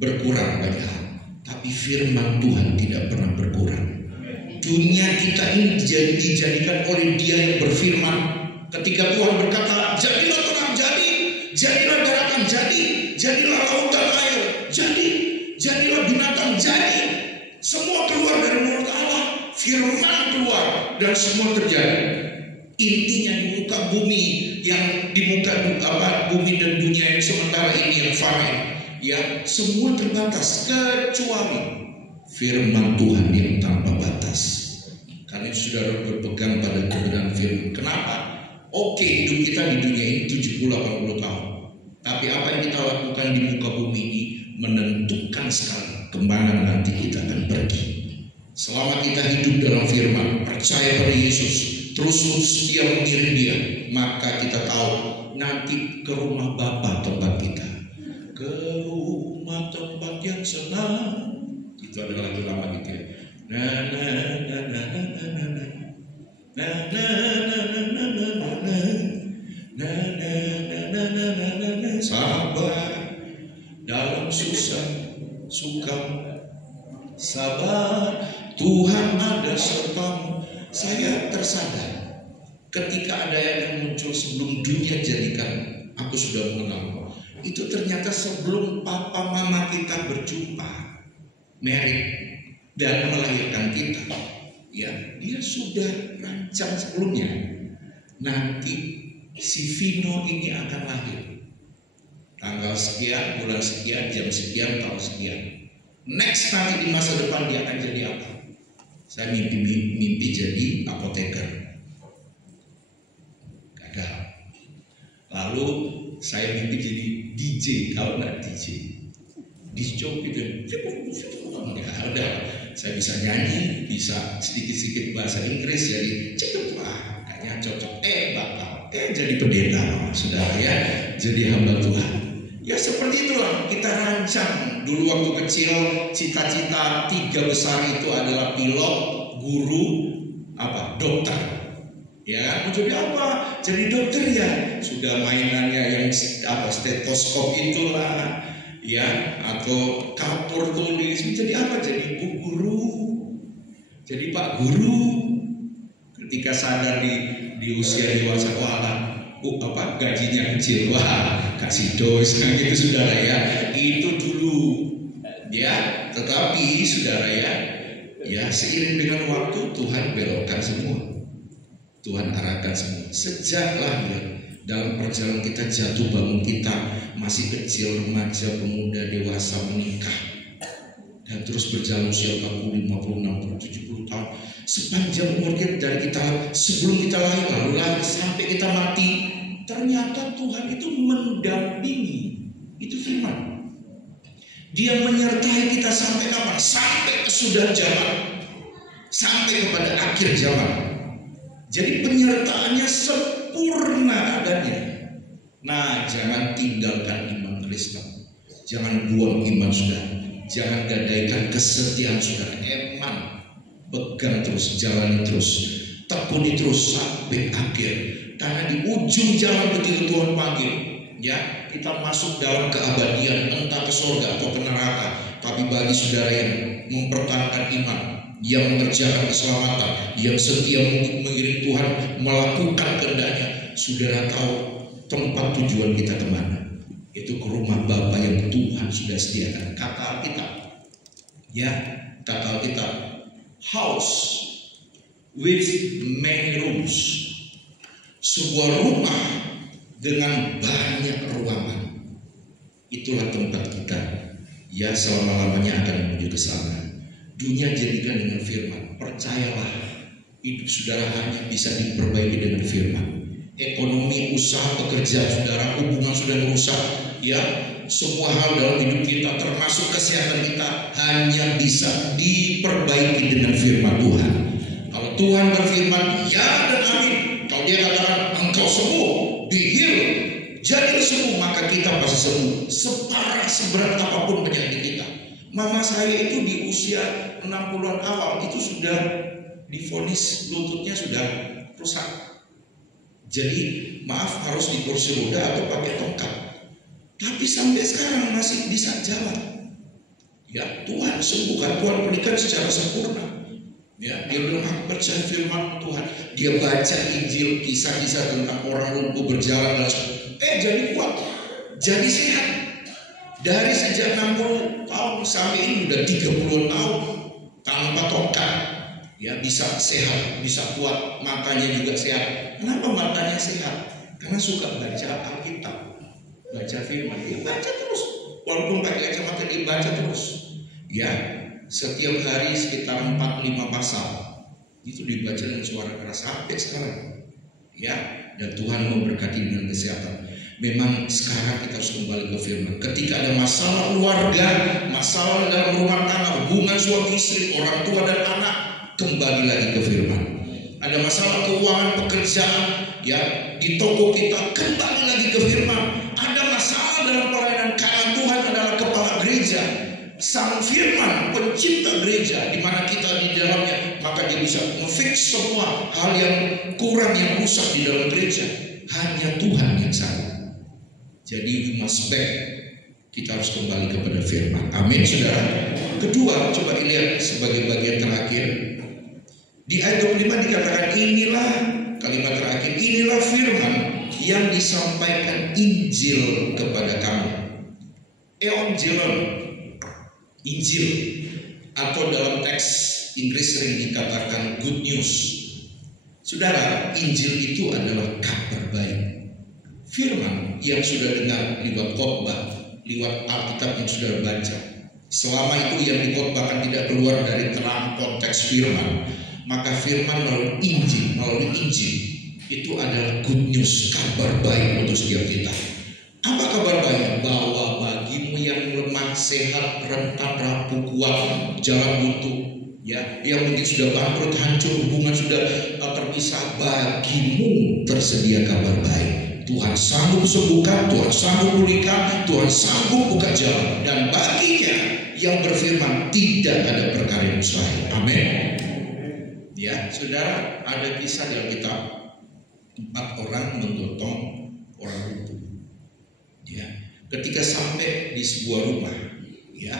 berkurang banyak hal. Tapi firman Tuhan tidak pernah berkurang. Dunia kita ini dijadikan oleh Dia yang berfirman. Ketika Tuhan berkata, jadilah terang, jadi, jadilah daratan, jadi, jadilah lautan air, jadi, jadilah binatang, jadi. Semua keluar dari mulut Allah, firman keluar dan semua terjadi. Intinya di muka bumi, yang di muka bumi dan dunia yang sementara ini yang fana, ya, semua terbatas kecuali firman Tuhan yang tanpa batas. Karena saudara berpegang pada kebenaran firman. Kenapa? Oke, hidup kita di dunia ini 70-80 tahun, tapi apa yang kita lakukan di muka bumi ini menentukan sekali kemana nanti kita akan pergi. Selama kita hidup dalam firman, percaya pada Yesus, terus setia mengiring Dia, maka kita tahu nanti ke rumah Bapa tempat kita, ke rumah tempat yang senang. Itu ada lagu lama gitu, ya. Na na na na na na na na na na na na na na. Sabar dalam susah suka, sabar, Tuhan ada sertamu. Saya tersadar ketika ada yang muncul sebelum dunia jadikan aku sudah mengenal. Itu ternyata sebelum papa mama kita berjumpa, married dan melahirkan kita, ya, Dia sudah rancang sebelumnya. Nanti si Vino ini akan lahir tanggal sekian, bulan sekian, jam sekian, tahun sekian. Next nanti di masa depan dia akan jadi apa? Saya mimpi jadi apoteker, gagal. Lalu saya mimpi jadi DJ, kalau nggak DJ, disc jockey gitu. Ya udah, saya bisa nyanyi, bisa sedikit-sedikit bahasa Inggris, jadi cepet, wah, kayaknya cocok. Bakal jadi pendeta, saudara, ya, jadi hamba Tuhan. Ya seperti itulah kita rancang. Dulu waktu kecil cita-cita 3 besar itu adalah pilot, guru, dokter. Ya, mau jadi apa? Jadi dokter, ya. Sudah mainannya yang stetoskop itulah, ya, atau kapur tulis. Jadi apa? Jadi Bu Guru, jadi Pak Guru. Ketika sadar di usia dewasa, gajinya kecil, kasih dosa gitu, saudara, ya. Itu dulu, ya. Tetapi saudara, ya, seiring dengan waktu Tuhan belokkan semua, Tuhan arahkan semua. Sejak lahir Dalam perjalanan kita jatuh bangun, kita masih kecil, remaja, pemuda, dewasa, menikah, dan terus berjalan usia 40, 50, 60, 70 tahun. Sepanjang umur kita, dari kita sebelum kita lahir, lalu lahir sampai kita mati, ternyata Tuhan itu mendampingi. Itu firman. Dia menyertai kita sampai kapan? Sampai kesudahan zaman, sampai kepada akhir zaman. Jadi penyertaannya sempurna adanya. Nah, jangan tinggalkan iman Kristen. Jangan buang iman saudara. Jangan gadaikan kesetiaan saudara. Eman, pegang terus, jalani terus, tekuni terus sampai akhir. Karena di ujung jalan ketika Tuhan panggil, ya, kita masuk dalam keabadian, entah ke surga atau ke neraka. Tapi bagi saudara yang mempertahankan iman, yang mengerjakan keselamatan, yang setia mengiring Tuhan, melakukan kehendaknya, saudara tahu tempat tujuan kita kemana. Itu ke rumah Bapa yang Tuhan sudah sediakan. Kata Alkitab, ya, kata Alkitab, house with many rooms, sebuah rumah dengan banyak ruangan. Itulah tempat kita, ya, selama-lamanya akan menuju ke sana. Dunia jadikan dengan firman. Percayalah, hidup saudara hanya bisa diperbaiki dengan firman. Ekonomi, usaha, pekerjaan saudara, hubungan saudara rusak, ya, semua hal dalam hidup kita, termasuk kesehatan kita, hanya bisa diperbaiki dengan firman Tuhan. Kalau Tuhan berfirman, ya dan amin. Kalau dia katakan engkau sembuh, be healed, jadi sembuh, maka kita pasti sembuh. Separah seberat apapun penyakit kita. Mama saya itu di usia 60-an awal itu sudah divonis lututnya sudah rusak. Jadi maaf, harus di kursi roda atau pakai tongkat. Tapi sampai sekarang masih bisa jalan. Ya, Tuhan sembuhkan, Tuhan berikan secara sempurna. Ya, dia bilang aku percaya firman Tuhan. Dia baca Injil, kisah-kisah tentang orang lumpuh berjalan dan jadi kuat, jadi sehat. Dari sejak 60 tahun sampai ini udah 30 tahun tanpa tongkat. Ya, bisa sehat, bisa kuat, matanya juga sehat. Kenapa matanya sehat? Karena suka baca Alkitab, baca firman. Dia baca terus, walaupun pakai kacamata dia baca terus. Ya, setiap hari sekitar 4-5 pasal itu dibaca dengan suara keras sampai sekarang. Ya, dan Tuhan memberkati dengan kesehatan. Memang sekarang kita harus kembali ke firman. Ketika ada masalah keluarga, masalah dalam rumah tangga, hubungan suami istri, orang tua dan anak, kembali lagi ke firman. Ada masalah keuangan, pekerjaan, ya, di toko kita, kembali lagi ke firman. Ada masalah dalam pelayanan, karena Tuhan adalah kepala gereja, Sang Firman, pencipta gereja, di mana kita di dalamnya, maka dia bisa memfix semua hal yang kurang, yang rusak di dalam gereja. Hanya Tuhan yang sanggup. Jadi we must back. Kita harus kembali kepada firman. Amin, saudara. Kedua, coba lihat sebagai bagian terakhir. Di ayat 25 dikatakan, inilah kalimat terakhir, inilah firman yang disampaikan Injil kepada kamu. Evangelon, Injil, atau dalam teks Inggris sering dikatakan good news. Saudara, Injil itu adalah kabar baik. Firman yang sudah dengar lewat khotbah, lewat Alkitab yang sudah baca, selama itu yang dikhotbahkan tidak keluar dari terang konteks firman, maka firman melalui Injil itu adalah good news, kabar baik untuk setiap kita. Apa kabar baik? Bahwa bagimu yang lemah, sehat, rentan, rapuh, kuat, jalan buntu, ya, yang mungkin sudah bangkrut, hancur, hubungan sudah terpisah, bagimu tersedia kabar baik. Tuhan sanggup sembuhkan, Tuhan sanggup pulihkan, Tuhan sanggup buka jalan. Dan baginya yang berfirman tidak ada perkara yang mustahil. Amin. Ya, saudara, ada kisah dalam kitab 4 orang menggotong orang lumpuh. Ya, ketika sampai di sebuah rumah, ya,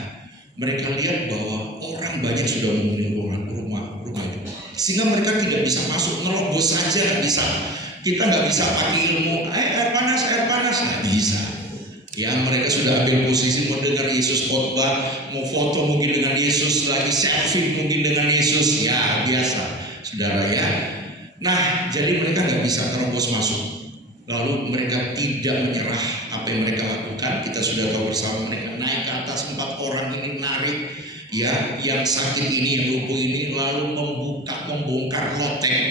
mereka lihat bahwa orang banyak sudah menghuni rumah itu, sehingga mereka tidak bisa masuk, nerobos saja nggak bisa. Kita nggak bisa pakai ilmu, air panas, nggak bisa. Ya, mereka sudah ambil posisi mau dengar Yesus khotbah, mau foto mungkin dengan Yesus, lagi selfie mungkin dengan Yesus, ya biasa, saudara ya. Nah, jadi mereka nggak bisa terobos masuk. Lalu mereka tidak menyerah apa yang mereka lakukan. Kita sudah tahu bersama, mereka naik ke atas, 4 orang ini narik ya yang sakit ini, yang lumpuh ini, lalu membongkar loteng,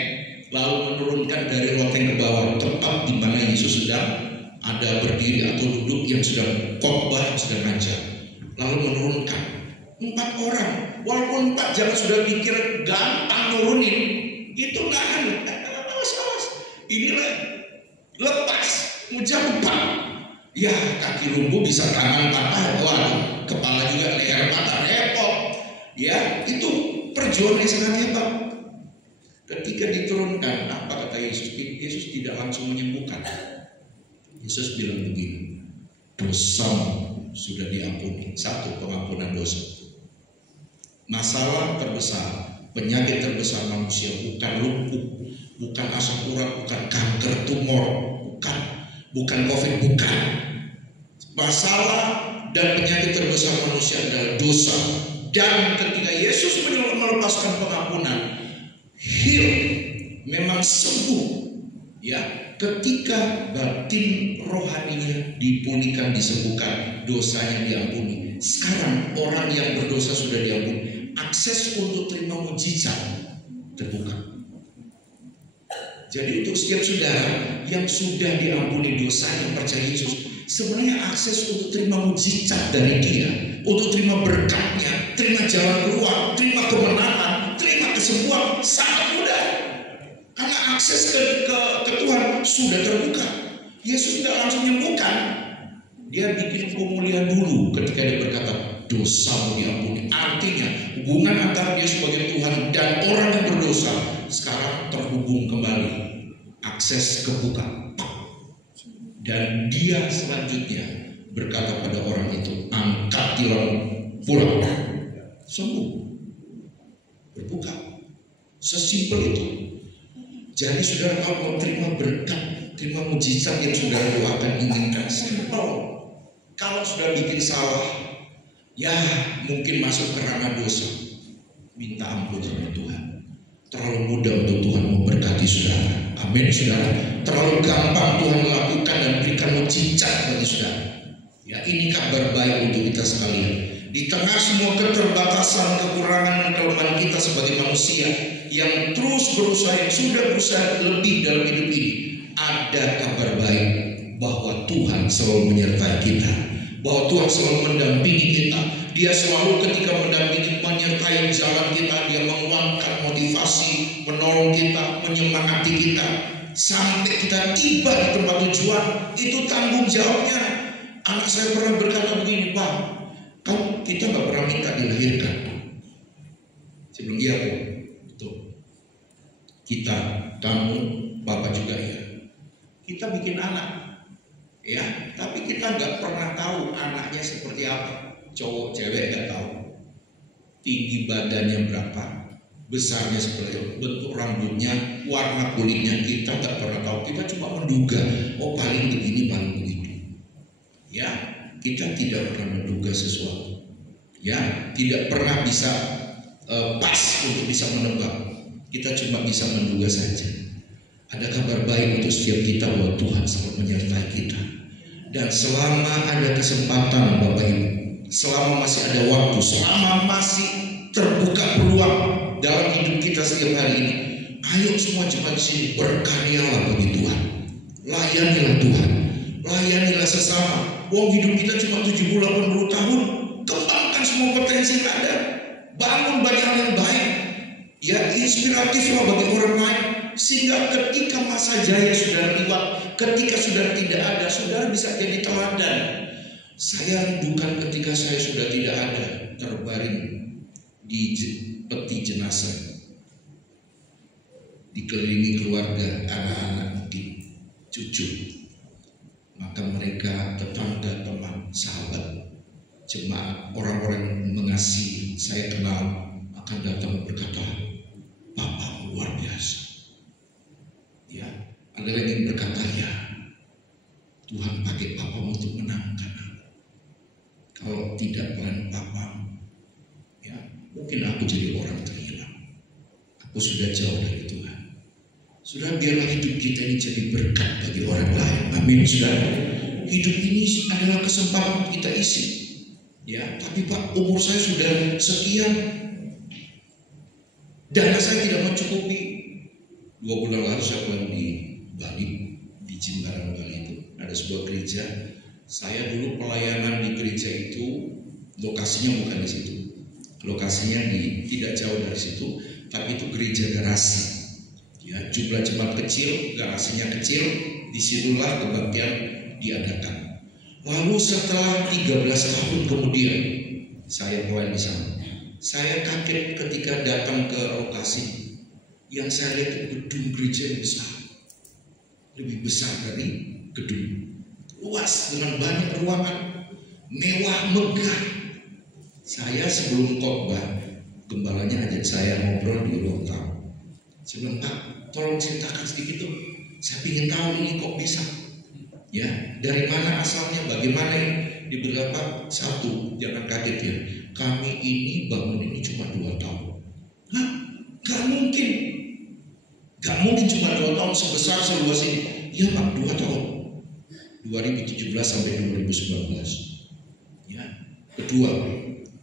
lalu menurunkan dari loteng ke bawah, tempat di mana Yesus sedang ada berdiri atau duduk, yang sedang khotbah, yang sedang ngajar. Lalu menurunkan 4 orang, walaupun 4 jangan sudah pikir gampang nurunin, itu nahan, awas, inilah lepas, jatuh, ya kaki lumpuh bisa, tangan patah, waduh, kepala juga, leher patah, repot, ya itu perjuangan yang sangat hebat. Ketika diturunkan, apa kata Yesus? Yesus tidak langsung menyembuhkan. Yesus bilang begini, dosamu sudah diampuni. 1, pengampunan dosa. Masalah terbesar, penyakit terbesar manusia bukan lumpuh, bukan asam urat, bukan kanker, tumor, bukan COVID, bukan. Masalah dan penyakit terbesar manusia adalah dosa. Dan ketika Yesus melepaskan pengampunan, heal, memang sembuh, ya. Ketika batin rohaninya dipulihkan, disembuhkan, dosanya diampuni. Sekarang orang yang berdosa sudah diampuni, akses untuk terima mujizat terbuka. Jadi untuk setiap saudara yang sudah diampuni dosanya, percaya Yesus, sebenarnya akses untuk terima mujizat dari Dia, untuk terima berkatnya, terima jalan keluar, terima kemenangan, terima kesembuhan sangat mudah. Karena akses ke Tuhan sudah terbuka. Yesus tidak langsung menyembuhkan, Dia bikin pemulihan dulu ketika Dia berkata dosamu diampuni. Artinya hubungan antara Dia sebagai Tuhan dan orang yang berdosa sekarang terhubung kembali, akses kebuka. Dan Dia selanjutnya berkata pada orang itu, angkat tilam pulang, sembuh, berbuka. Sesimpel itu. Jadi saudara mau terima berkat, terima mujizat yang saudara doakan, inginkan, simpel. Kalau sudah bikin salah, ya mungkin masuk ke ranah dosa, minta ampun sama Tuhan. Terlalu mudah untuk Tuhan memberkati saudara. Amin saudara. Terlalu gampang Tuhan melakukan dan berikan mujizat bagi saudara. Ya, ini kabar baik untuk kita sekalian. Di tengah semua keterbatasan, kekurangan dan kelemahan kita sebagai manusia yang terus berusaha, yang sudah berusaha lebih dalam hidup ini, ada kabar baik bahwa Tuhan selalu menyertai kita, bahwa Tuhan selalu mendampingi kita. Dia selalu ketika mendampingi, menyertai jalan kita. Dia menguatkan motivasi, menolong kita, menyemangati kita sampai kita tiba di tempat tujuan. Itu tanggung jawabnya. Anak saya pernah berkata begini, Pak, kan kita gak pernah minta dilahirkan. Saya bilang, iya kok, betul. Kita, kamu, Bapak juga ya. Kita bikin anak, ya, tapi kita gak pernah tahu anaknya seperti apa. Cowok, cewek gak tahu. Tinggi badannya berapa, besarnya seperti apa, bentuk rambutnya, warna kulitnya, kita gak pernah tahu. Kita cuma menduga, oh paling begini, paling begitu. Ya, kita tidak pernah menduga sesuatu. Ya, tidak pernah bisa pas untuk bisa menebak. Kita cuma bisa menduga saja. Ada kabar baik untuk setiap kita bahwa Tuhan selalu menyertai kita. Dan selama ada kesempatan Bapak Ibu, selama masih ada waktu, selama masih terbuka peluang dalam hidup kita setiap hari ini, ayo semua jemaat di sini berkaryalah bagi Tuhan. Layanilah Tuhan, layanilah sesama. Wong hidup kita cuma 70-80 tahun. Kembangkan semua potensi yang ada. Bangun banyak hal yang baik. Ya, inspiratiflah bagi orang lain. Sehingga ketika masa jaya sudah lewat, ketika sudah tidak ada, saudara bisa jadi teladan. Saya rindukan ketika saya sudah tidak ada, terbaring di peti jenazah, dikelilingi keluarga, anak-anak mungkin, cucu. Maka mereka, tetangga, teman, sahabat, jemaat, orang-orang yang mengasihi, saya kenal, akan datang berkata, Bapak luar biasa. Ya, ada lagi yang berkata, ya, Tuhan pakai Papa untuk menangkan aku. Kalau tidak pelan Papa, ya, mungkin aku jadi orang terhilang. Aku sudah jauh dari Tuhan. Sudah biarlah hidup kita ini jadi berkat bagi orang lain. Amin, saudara. Hidup ini adalah kesempatan kita isi. Ya, tapi Pak, umur saya sudah sekian, dana saya tidak mencukupi. 2 bulan lalu saya pulang di Bali, di Jimbaran Bali itu ada sebuah gereja. Saya dulu pelayanan di gereja itu, lokasinya bukan di situ, lokasinya tidak jauh dari situ, tapi itu gereja garasi. Ya, jumlah jemaat kecil, garasinya kecil, disitulah kebaktian diadakan. Lalu setelah 13 tahun kemudian saya mulai di sana. Saya kaget ketika datang ke lokasi. Yang saya lihat itu gedung gereja yang besar, lebih besar dari gedung, luas dengan banyak ruangan, mewah megah. Saya sebelum khotbah, gembalanya ajak saya ngobrol di ruang tamu. Saya bilang, Pak, tolong ceritakan sedikit dong. Saya ingin tahu ini kok bisa. Ya, dari mana asalnya, bagaimana di beberapa. Satu, jangan kaget ya, kami ini bangun ini cuma 2 tahun. Hah? Gak mungkin. Gak mungkin cuma 2 tahun sebesar seluas ini. Iya Pak, 2 tahun. 2017 sampai 2019. Ya. Kedua,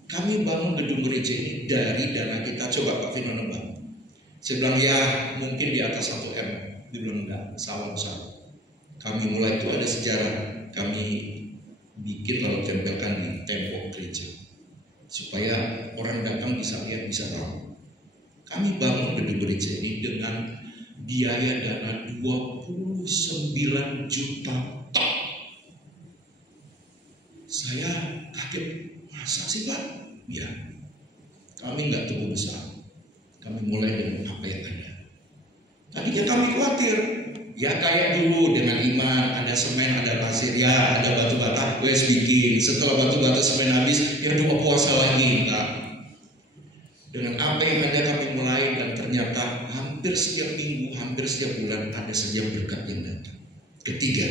kami bangun gedung gereja ini dari dana kita. Coba Pak Vino nembak. Saya bilang ya mungkin di atas 1 M. Dia bilang enggak, salah besar. Kami mulai itu ada sejarah. Kami bikin lalu tempelkan di tembok gereja supaya orang datang bisa lihat, bisa tahu. Kami bangun gedung gereja ini dengan biaya dana 29 juta top. Saya kaget, masa sih Pak? Ya, kami nggak tumbuh besar. Kami mulai dengan apa yang ada. Tadinya kami khawatir. Ya kayak dulu dengan iman, ada semen, ada pasir, ya ada batu bata, wes bikin. Setelah batu bata semen habis, ya coba puasa lagi. Enggak. Dengan apa yang ada kami mulai, dan ternyata hampir setiap minggu, hampir setiap bulan ada saja berkat yang datang. Ketiga,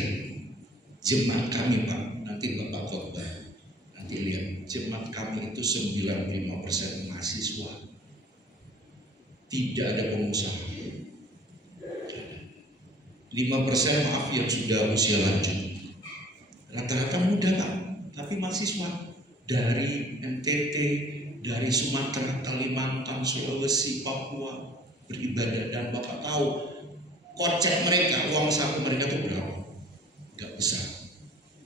jemaat kami Pak, nanti Bapak khotbah, nanti lihat jemaat kami itu 95% mahasiswa, tidak ada pengusaha. 5% maaf yang sudah usia lanjut. Rata-rata muda Pak, tapi mahasiswa dari NTT, dari Sumatera, Kalimantan, Sulawesi, Papua beribadah. Dan Bapak tahu kocek mereka, uang saku mereka itu berapa? Gak besar.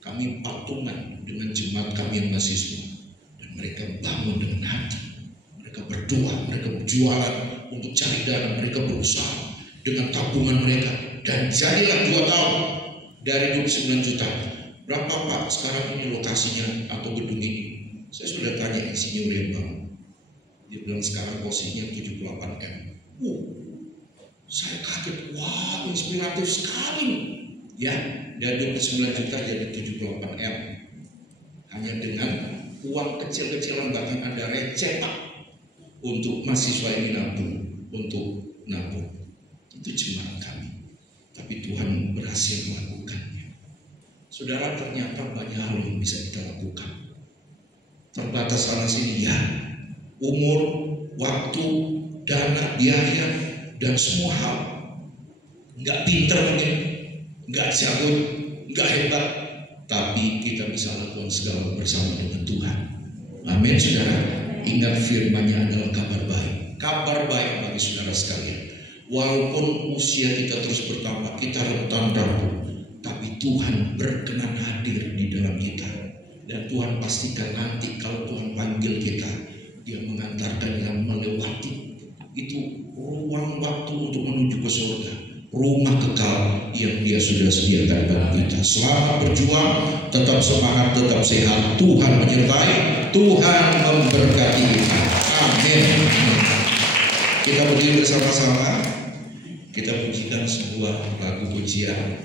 Kami patungan dengan jemaat kami yang mahasiswa, dan mereka bangun dengan hati. Mereka berdoa, mereka berjualan untuk cari dana, mereka berusaha dengan tabungan mereka. Dan jadilah 2 tahun dari 29 juta. Berapa Pak sekarang ini lokasinya atau gedung ini? Saya sudah tanya insinyur yang bangun. Dia bilang sekarang posisinya 78 M. Saya kaget, wah inspiratif sekali. Ya, dari 29 juta jadi 78 M. Hanya dengan uang kecil-kecilan, bahkan ada receh Pak, untuk mahasiswa ini untuk nabung. Itu jemaat kami. Tapi Tuhan berhasil melakukannya. Saudara, ternyata banyak hal yang bisa kita lakukan. Terbatas sana sini ya, umur, waktu, dana, biaya, dan semua hal. Nggak pinter mungkin, nggak jago, nggak hebat, tapi kita bisa lakukan segala bersama dengan Tuhan. Amin, saudara. Ingat firman-Nya adalah kabar baik. Kabar baik bagi saudara sekalian. Walaupun usia kita terus bertambah, kita rentan rapuh, tapi Tuhan berkenan hadir di dalam kita. Dan Tuhan pastikan nanti kalau Tuhan panggil kita, Dia mengantarkan yang melewati itu ruang waktu untuk menuju ke surga, rumah kekal yang Dia sudah sediakan bagi kita. Selamat berjuang, tetap semangat, tetap sehat. Tuhan menyertai, Tuhan memberkati kita. Amin. Kita berdiri bersama-sama. Kita pujikan sebuah lagu pujian.